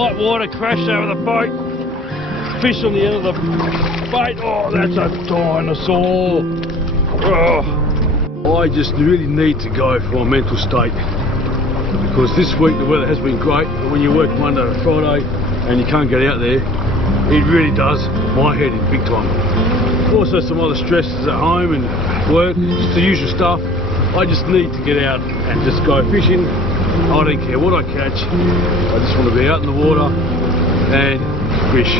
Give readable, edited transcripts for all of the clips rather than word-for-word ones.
white water crashed over the boat. Fish on the end of the bait. Oh, that's a dinosaur. Oh. I just really need to go for a mental state, because this week the weather has been great, but when you work Monday to Friday and you can't get out there, it really does my head in big time. Also some other stresses at home and work, just the usual stuff. I just need to get out and just go fishing. I don't care what I catch, I just want to be out in the water and fish.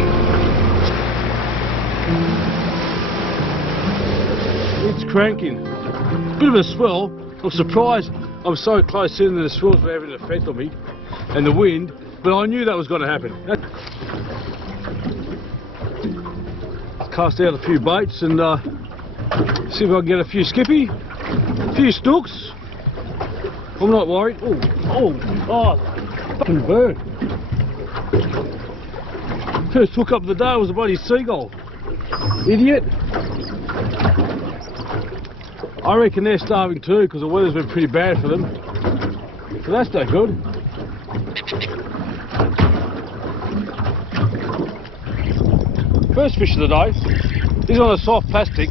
It's cranking. Bit of a swell. I'm surprised I'm so close in that the swells were having an effect on me and the wind, but I knew that was going to happen. Cast out a few baits and see if I can get a few Skippy, a few Snooks. I'm not worried. Oh, fucking bird. First hook up of the day was a bloody seagull. Idiot. I reckon they're starving too, because the weather's been pretty bad for them. So that's no good. First fish of the day. He's on a soft plastic.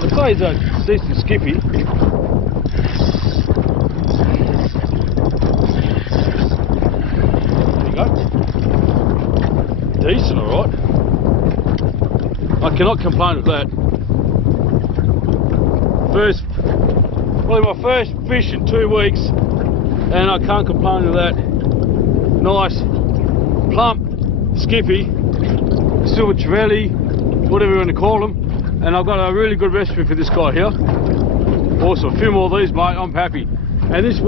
I'd say he's a decent Skippy. There you go. Decent, alright. I cannot complain with that. Probably my first fish in 2 weeks, and I can't complain with that. Nice, plump Skippy, silver trevally, whatever you want to call them, and I've got a really good recipe for this guy here. Awesome, a few more of these, mate. I'm happy. And this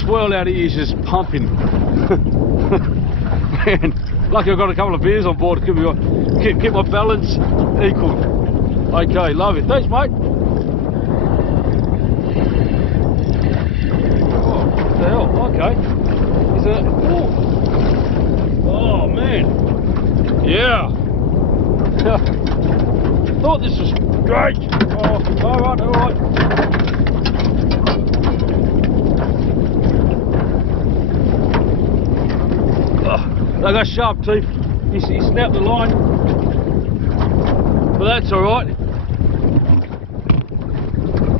swirl out here is just pumping. Man, lucky I've got a couple of beers on board to keep my balance equal. Okay, love it. Thanks, mate. Okay. Is it? Oh man. Yeah. Thought this was great. Oh, alright. They got sharp teeth. He snapped the line. But that's alright.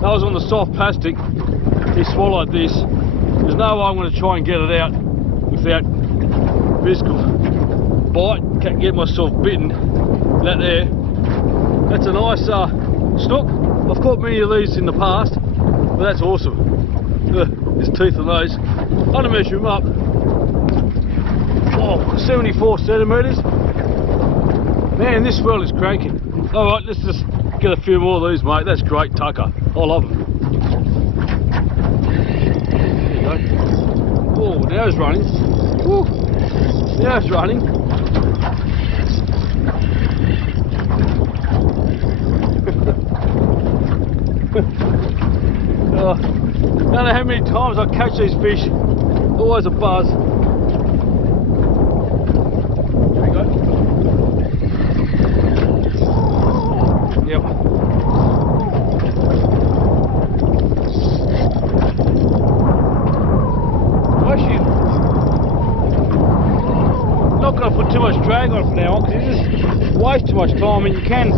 That was on the soft plastic. He swallowed this. There's no way I'm going to try and get it out without risk of bite. Can't get myself bitten. That there. That's a nice snook. I've caught many of these in the past, but that's awesome. His teeth on those. I'm going to measure him up. Oh, 74 centimetres. Man, this swell is cranking. Alright, let's just get a few more of these, mate. That's great tucker. I love them. Oh, now it's running. Woo. Now it's running. Don't know how many times I catch these fish. Always a buzz. There you go. Yep. Not going to put too much drag on from now on, because you just waste too much time and you can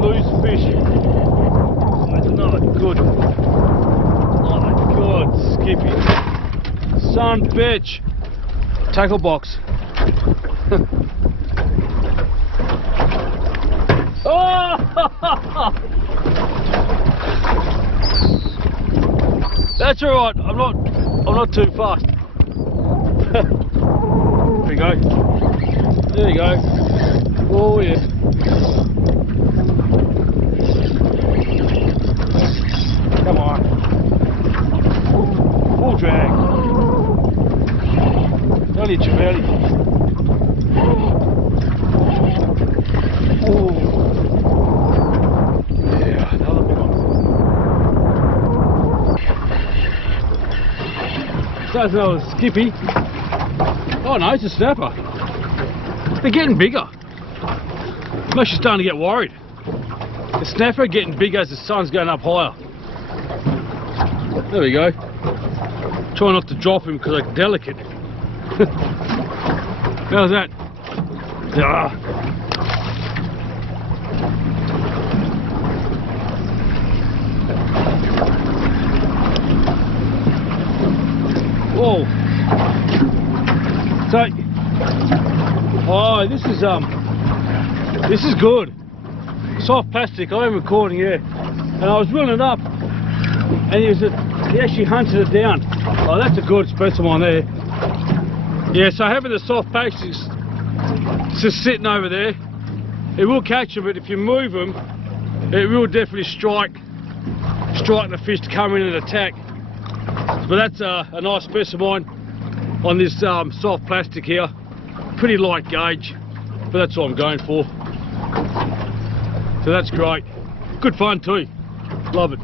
lose fish. That's not good Skippy. Son bitch. Tackle box. Oh! That's alright. I'm not too fast. There you go. There you go. Oh yeah. Come on. Full drag. Only a trevally. Oh. Yeah, another big one. So that's another Skippy. Oh no, it's a snapper. They're getting bigger. I'm actually starting to get worried. The snapper getting bigger as the sun's going up higher. There we go. Try not to drop him because they're delicate. How's that? Ah. Whoa. So, oh, this is good. Soft plastic. I'm recording here, and I was reeling it up, and he actually hunted it down. Oh, that's a good specimen there. Yeah, so having the soft plastic just sitting over there, it will catch them, but if you move them, it will definitely strike the fish to come in and attack. But that's a nice specimen on this soft plastic here. Pretty light gauge, but that's what I'm going for. So that's great. Good fun too. Love it.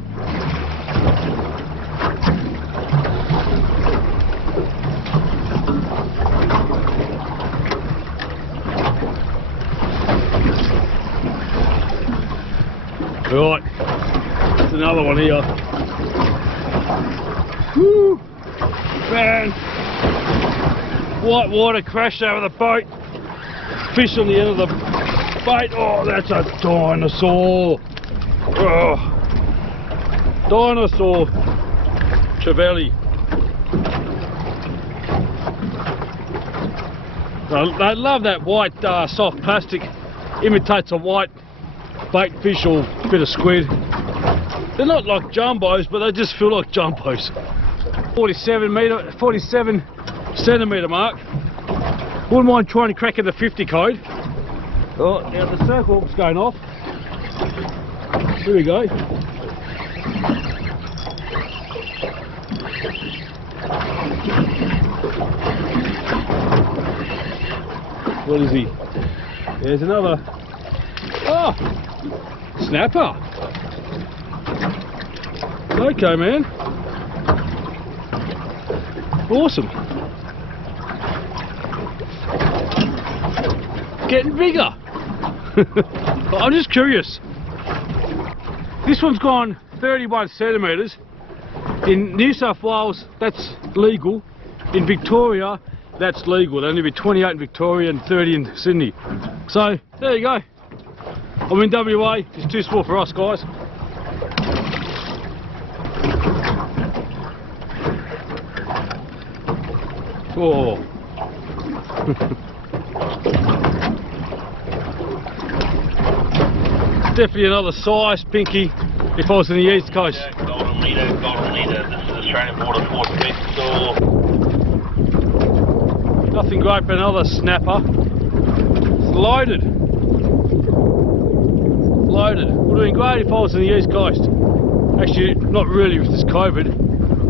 Right, there's another one here. Woo! Man! White water crashed over the boat. Fish on the end of the bait. Oh, that's a dinosaur. Oh. Dinosaur. Trevally. I love that white soft plastic. Imitates a white bait fish or a bit of squid. They're not like jumbos, but they just feel like jumbos. 47 centimetre mark. Wouldn't mind trying to crack in the 50 code. Oh, now the circle's going off. Here we go. What is he? There's another. Oh, snapper. Okay, man. Awesome. Getting bigger. I'm just curious. This one's gone 31 centimetres. In New South Wales, that's legal. In Victoria, that's legal. There'll only be 28 in Victoria and 30 in Sydney. So, there you go. I'm in WA. It's too small for us, guys. Oh. Definitely another size, Pinky, if I was in the East Coast. Yeah, golden leader. This is Australian border force store. Nothing great but another snapper. It's loaded. Loaded. Would have been great if I was in the East Coast. Actually, not really with this COVID,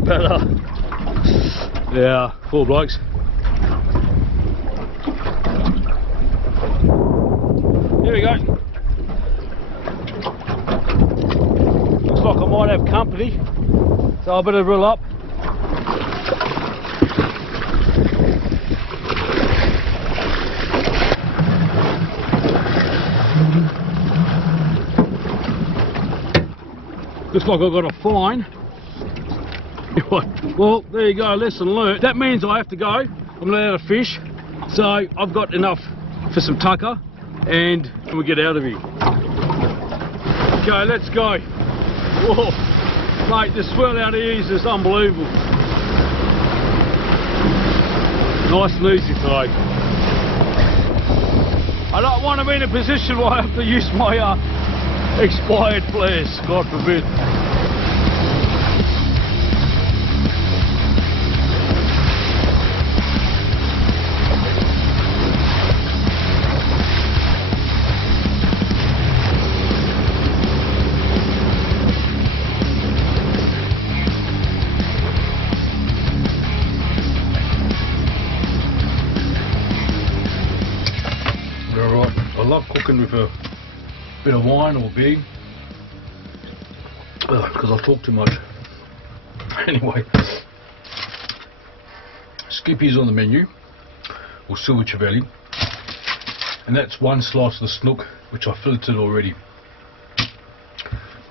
but yeah, 4 blokes. Here we go. Looks like I might have company, so I better reel up. Looks like I've got a fine. Well, there you go, lesson learned. That means I have to go. I'm not out of fish, so I've got enough for some tucker, and we'll get out of here. Okay, let's go. Whoa, mate, the swell out here is just unbelievable. Nice and easy today. I don't want to be in a position where I have to use my expired flares, God forbid. Alright, I love cooking with a bit of wine or beer because I talk too much. Anyway, Skippy's on the menu, or silver trevally, and that's one slice of the snook which I filleted already.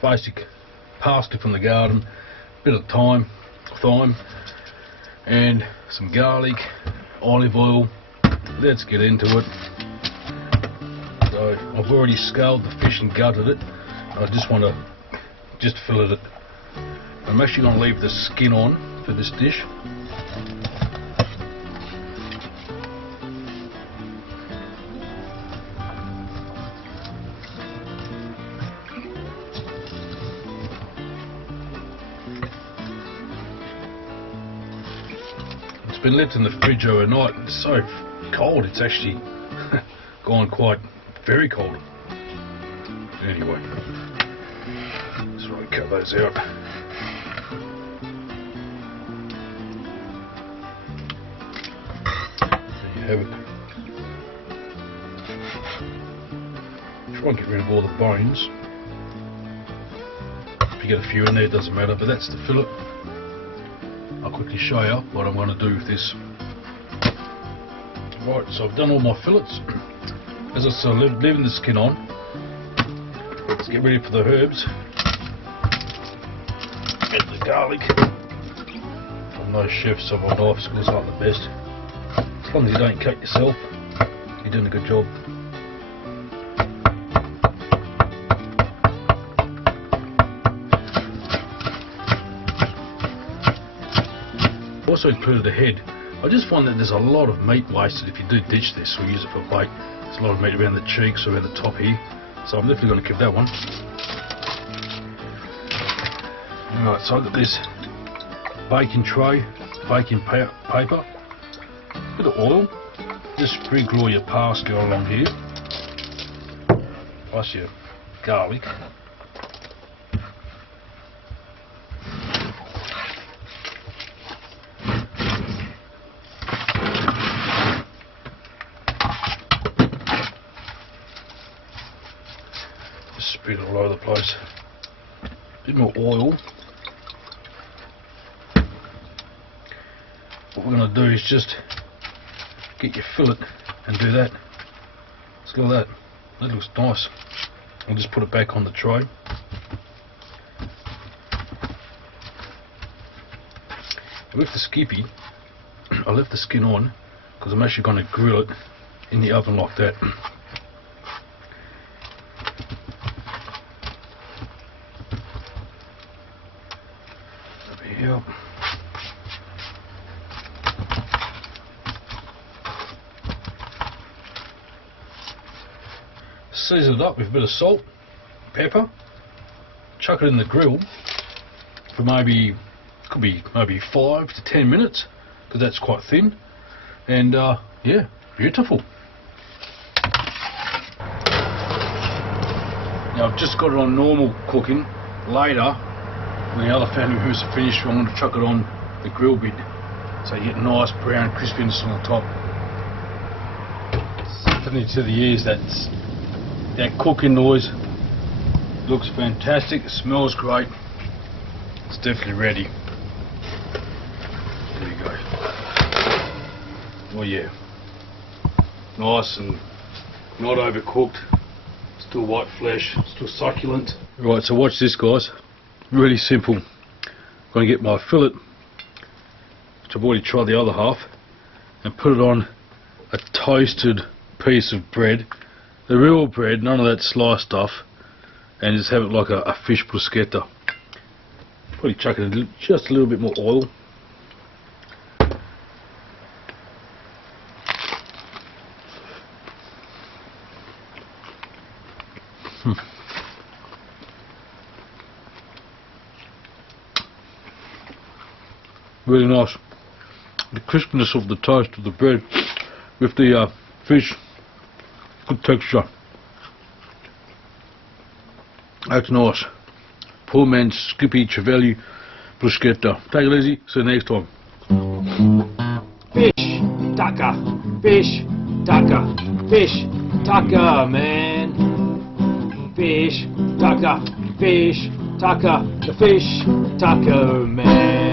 Basic pasta from the garden, bit of thyme, and some garlic, olive oil. Let's get into it. So I've already scaled the fish and gutted it. I just want to fillet it. I'm actually going to leave the skin on for this dish. It's been left in the fridge overnight. It's so cold, it's actually gone quite very cold. Anyway, so I cut those out. There you have it. Try and get rid of all the bones. If you get a few in there, it doesn't matter, but that's the fillet. I'll quickly show you what I'm going to do with this. Right, so I've done all my fillets. As I said, leaving the skin on. Let's get ready for the herbs. Get the garlic. I'm no chef, so my knife skills aren't the best. As long as you don't cut yourself, you're doing a good job. Also included the head. I just find that there's a lot of meat wasted if you do ditch this or use it for bait. There's a lot of meat around the cheeks or around the top here, so I'm definitely going to keep that one. Alright, so I've got this baking tray, baking paper, a bit of oil, just sprinkle all your parsley along here, plus your garlic. Spread it all over the place. A bit more oil. What we're going to do is just get your fillet and do that. Just like that. That looks nice. I'll just put it back on the tray. With the Skippy, I left the skin on because I'm actually going to grill it in the oven like that. Yep. Season it up with a bit of salt, pepper, chuck it in the grill for could be maybe 5 to 10 minutes, because that's quite thin, and yeah, beautiful. Now I've just got it on normal cooking. Later, when the other family members are finished, I'm going to chuck it on the grill bit so you get nice brown crispiness on the top. Something to the ears, that cooking noise. Looks fantastic, it smells great. It's definitely ready. There you go. Oh yeah, nice and not overcooked, still white flesh, still succulent. Right, so watch this guys. Really simple. I'm going to get my fillet, which I've already tried the other half, and put it on a toasted piece of bread, the real bread, none of that sliced stuff, and just have it like a fish bruschetta. Probably chuck in just a little bit more oil. Really nice. The crispness of the toast of the bread with the fish, good texture. That's nice. Poor man's Skippy Ciavelli bruschetta. Take it easy. See you next time. Fish, tucker, fish, tucker, fish, tucker, man. Fish, tucker, the fish, tucker, man.